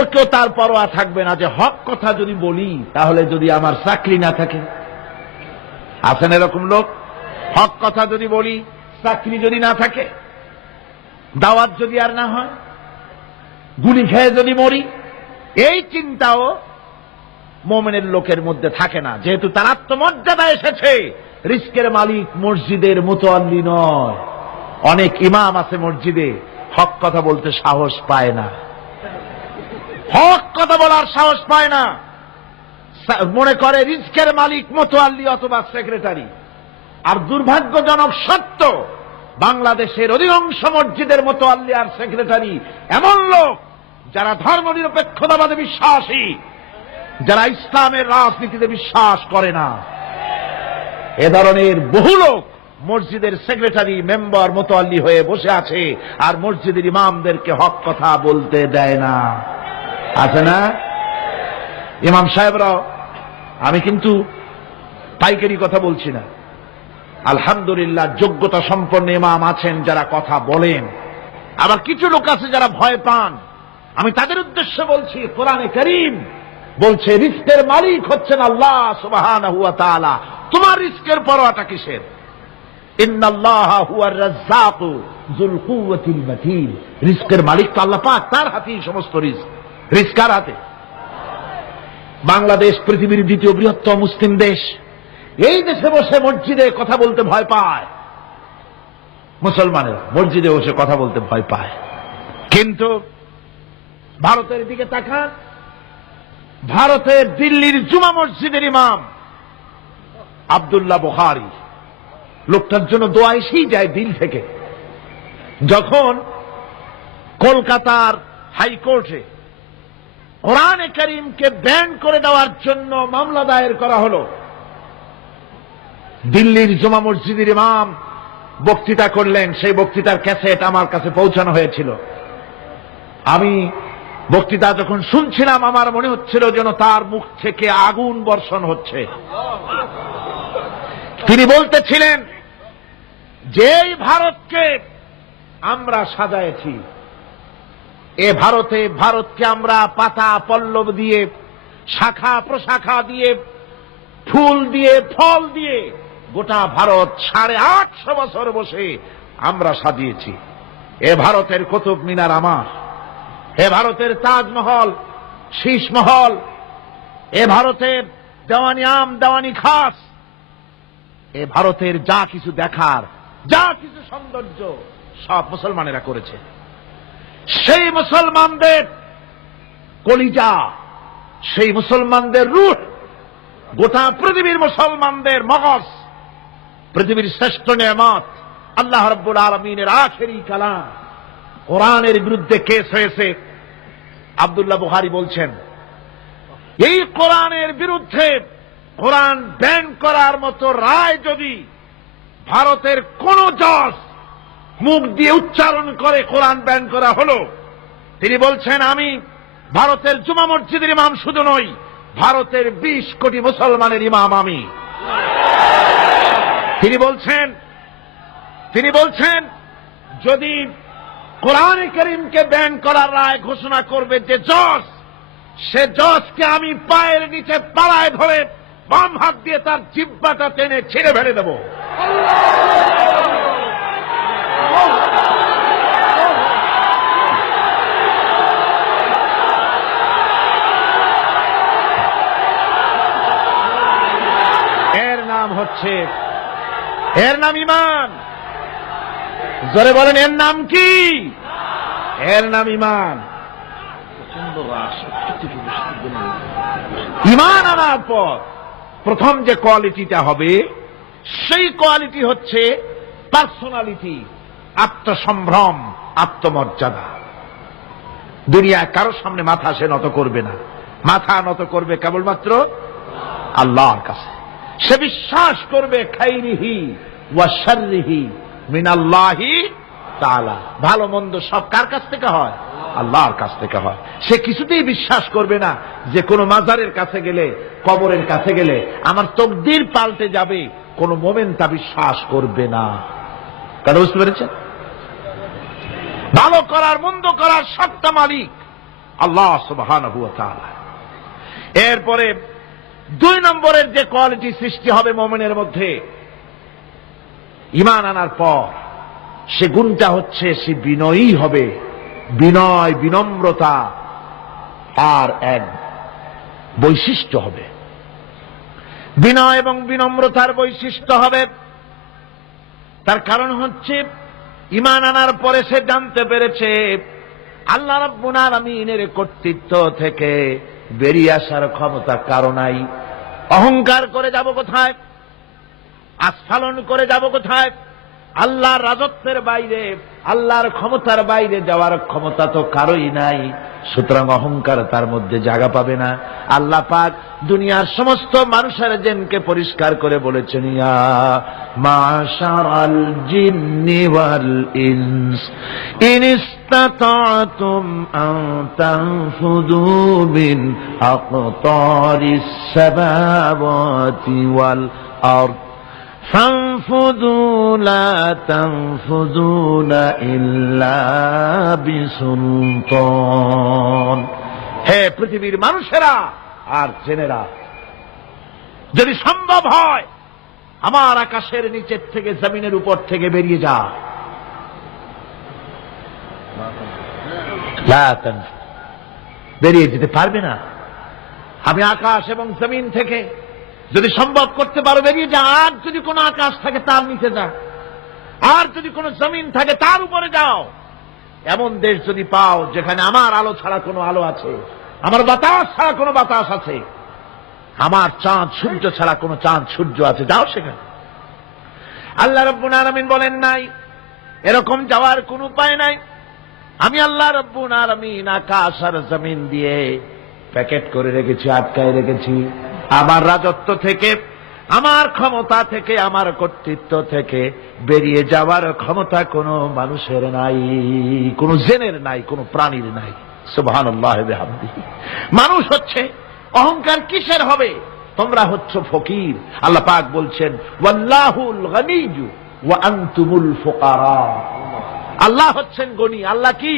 সম্পর্কেও তার পরোয়া থাকবে না যে হক কথা যদি বলি তাহলে যদি আমার চাকরি না থাকে। আছেন এরকম লোক? হক কথা যদি বলি, চাকরি যদি না থাকে, দাওয়াত যদি আর না হয়, গুলি খেয়ে যদি মরি, এই চিন্তাও মুমিনের লোকের মধ্যে থাকে না, যেহেতু তার আত্মমর্যাদা এসেছে। রিস্কের মালিক মসজিদের মুতাল্লি নয়। অনেক ইমাম আছে মসজিদে, হক কথা বলতে সাহস পায় না, হক কথা বলার সাহস পায় না। মনে করে রিস্কের মালিক মুতাল্লি অথবা সেক্রেটারি। আর দুর্ভাগ্যজনক সত্য, বাংলাদেশের অধিকাংশ মসজিদের মুতাল্লি আর সেক্রেটারি এমন লোক যারা ধর্মনিরপেক্ষতাবাদে বিশ্বাসী, যারা ইসলামের রাজনীতিতে বিশ্বাস করে না। এ ধরনের বহু লোক মসজিদের সেক্রেটারি, মেম্বার, মুতাল্লি হয়ে বসে আছে, আর মসজিদের ইমামদেরকে হক কথা বলতে দেয় না। আছে না ইমাম সাহেবরাও? আমি কিন্তু পাইকারি কথা বলছি না। আলহামদুলিল্লাহ, যোগ্যতা সম্পন্ন ইমাম আছেন যারা কথা বলেন। আবার কিছু লোক আছে যারা ভয় পান। আমি তাদের উদ্দেশ্যে বলছি, কোরআনে কারীম বলছে রিস্কের মালিক হচ্ছেন আল্লাহ সুবহানাহু ওয়া তাআলা। তোমার রিস্কের পরোয়াটা কিসের? ইন্নাল্লাহা হুয়ার রাজ্জাকু যুল কুওয়াতিল মাতিন। রিস্কের মালিক তো আল্লাহ পাক, তার হাতেই সমস্ত রিস্ক। রিস্ক কার হাতে? বাংলাদেশ পৃথিবীর দ্বিতীয় বৃহত্তম মুসলিম দেশ। এই দেশে বসে মসজিদে কথা বলতে ভয় পায় মুসলমানেরা, মসজিদে বসে কথা বলতে ভয় পায়। কিন্তু ভারতের দিকে তাকান, ভারতের দিল্লির জুমা মসজিদের ইমাম আব্দুল্লাহ বুখারী, লোকটার জন্য দোয়া এসেই যায় দিল থেকে। যখন কলকাতার হাইকোর্টে কোরআনে কারীমকে ব্যান করে দেওয়ার জন্য মামলা দায়ের করা হলো, দিল্লির জুমা মসজিদের ইমাম বক্তৃতা করলেন। সেই বক্তৃতার ক্যাসেট আমার কাছে পৌঁছানো হয়েছিল। আমি বক্তৃতা যখন শুনছিলাম, আমার মনে হচ্ছিল যেন তার মুখ থেকে আগুন বর্ষণ হচ্ছে। তিনি বলতেছিলেন যে এই ভারতকে আমরা সাজায়েছি, এ ভারতকে আমরা পাতা পল্লব দিয়ে, শাখা প্রশাখা দিয়ে, ফুল দিয়ে, ফল দিয়ে গোটা ভারত 850 বছর বসে আমরা সাজিয়েছি। এ ভারতের কুতুব মিনার আমার, এ ভারতের তাজমহল, শীষমহল, এ ভারতের দেওয়ানি আম, দেওয়ানি খাস, এ ভারতের যা কিছু দেখার, যা কিছু সৌন্দর্য সব মুসলমানেরা করেছে। সেই মুসলমানদের কলিজা, সেই মুসলমানদের রূহ, গোটা পৃথিবীর মুসলমানদের মগজ, পৃথিবীর শ্রেষ্ঠ নেয়ামত আল্লাহ রাব্বুল আলামিনের আখেরি কালাম কোরআনের বিরুদ্ধে কেস হয়েছে। আব্দুল্লাহ বুখারী বলছেন, এই কোরআনের বিরুদ্ধে কোরআন ব্যান করার মতো রায় যদি ভারতের কোন জজ মুখ দিয়ে উচ্চারণ করে কোরআন ব্যান করা হলো, তিনি বলছেন আমি ভারতের জুমা মসজিদের ইমাম শুধু নই, ভারতের 20 কোটি মুসলমানের ইমাম আমি। তিনি বলছেন যদি কোরআনে কারীমকে ব্যান করার রায় ঘোষণা করবে যে জজ, সে জজকে আমি পায়ের নিচে পাড়ায় ধরে বাম হাত দিয়ে তার জিহ্বাটা টেনে ছিঁড়ে ফেলে দেব। এর নাম ঈমান। জোরে বলেন, এর নাম কি? এর নাম ঈমান। ঈমান আনার পর প্রথম যে কোয়ালিটিটা হবে, সেই কোয়ালিটি হচ্ছে পার্সোনালিটি, আত্মসম্ভ্রম, আত্মমর্যাদা। দুনিয়ায় কারোর সামনে মাথা সে নত করবে না, মাথা নত করবে কেবলমাত্র আল্লাহর কাছে। সে বিশ্বাস করবে খাইরিহি ওয়া শাররিহি মিনাল্লাহি তাআলা, ভালো মন্দ সব কার কাছ থেকে হয়? আল্লাহর কাছ থেকে হয়। সে কিছুতেই বিশ্বাস করবে না যে কোনো মাজারের কাছে গেলে, কবরের কাছে গেলে আমার তকদির পাল্টে যাবে। কোন মোমেন তা বিশ্বাস করবে না। কারণ বুঝতে পেরেছেন, ভালো করার মন্দ করার সত্তা মালিক আল্লাহ সুবহানাহু ওয়া তাআলা। এরপরে 2 নম্বরের যে কোয়ালিটি সৃষ্টি হবে মুমিনের মধ্যে ঈমান আনার পর, সে গুণটা হচ্ছে সে বিনয়ী হবে। বিনয়, বিনম্রতা আর এক বৈশিষ্ট্য হবে। বিনয় এবং বিনম্রতার বৈশিষ্ট্য হবে। তার কারণ হচ্ছে ঈমান আনার পরে সে জানতে পেরেছে আল্লাহ রাব্বুল আলামিনের কর্তৃত্ব থেকে বেরিয়ে আসার ক্ষমতা কারো নাই। অহংকার করে যাব কোথায়, আস্ফালন করে যাব কোথায়? আল্লাহর রাজত্বের বাইরে, আল্লাহর ক্ষমতার বাইরে যাওয়ার ক্ষমতা তো কারোই নাই। সুতরাং অহংকার তার মধ্যে জায়গা পাবে না। আল্লাহ পাক দুনিয়ার সমস্ত মানুষের জিনকে পরিষ্কার করে বলেছেন, ইয়া মাশারাল জিন্নি ওয়াল ইনস ইন ইসতাতা'তুম আন তানফুযু মিন আকতারিস সামাওয়াতি ওয়াল আরদ فانفذوا لا تنفذون إلا بسلطان। হে পৃথিবীর মানুষেরা আর জেনেরা, যদি সম্ভব হয় আমার আকাশের নিচের থেকে জমিনের উপর থেকে বেরিয়ে যা, বেরিয়ে যেতে পারবে না। আমি আকাশ এবং জমিন থেকে যদি সম্ভব করতে পারো বেরিয়ে যা। আর যদি কোনো আকাশ থাকে তার নিচে যা, আর যদি কোনো জমিন থাকে তার উপরে যাও। এমন দেশ যদি পাও যেখানে আমার আলো ছাড়া কোনো আলো আছে, আমার বাতাস ছাড়া কোনো বাতাস আছে, আমার চাঁদ সূর্য ছাড়া কোনো চাঁদ সূর্য আছে, যাও সেখানে। আল্লাহ রাব্বুল আলামিন বলেন নাই এরকম যাওয়ার কোনো উপায় নাই। আমি আল্লাহ রাব্বুল আলামিন আকাশ আর জমিন দিয়ে প্যাকেট করে রেখেছি, আটকায় রেখেছি। আমার রাজত্ব থেকে, আমার ক্ষমতা থেকে, আমার কর্তৃত্ব থেকে বেরিয়ে যাওয়ার ক্ষমতা কোনো মানুষের নাই, কোনো জিনের নাই, কোনো প্রাণীর নাই। সুবহানাল্লাহ ওয়া বিহামদিহি। মানুষ হচ্ছে অহংকার কিসের হবে? তোমরা হচ্ছ ফকির। আল্লাহ পাক বলছেন ওয়াল্লাহুল গনিয়্যু ওয়া আনতুমুল ফুকারা। আল্লাহ হচ্ছেন গনি। আল্লাহ কি?